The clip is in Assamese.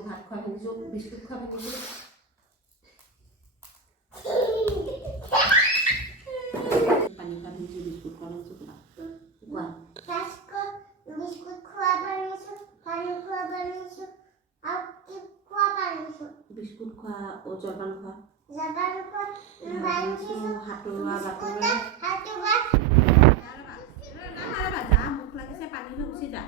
ভাত খোৱা ভাঙিছোঁ বিস্কুট খোৱা ভাঙিছোঁ পানী খোৱা ভাঙিছোঁ বিস্কুট খোৱা ভাঙিছোঁ কিবা বিস্কুট খোৱা জলপান খোৱা সাঁতোৰা বাতোৰা যা মুখ লাগিছে পানী হৈ গুচি যা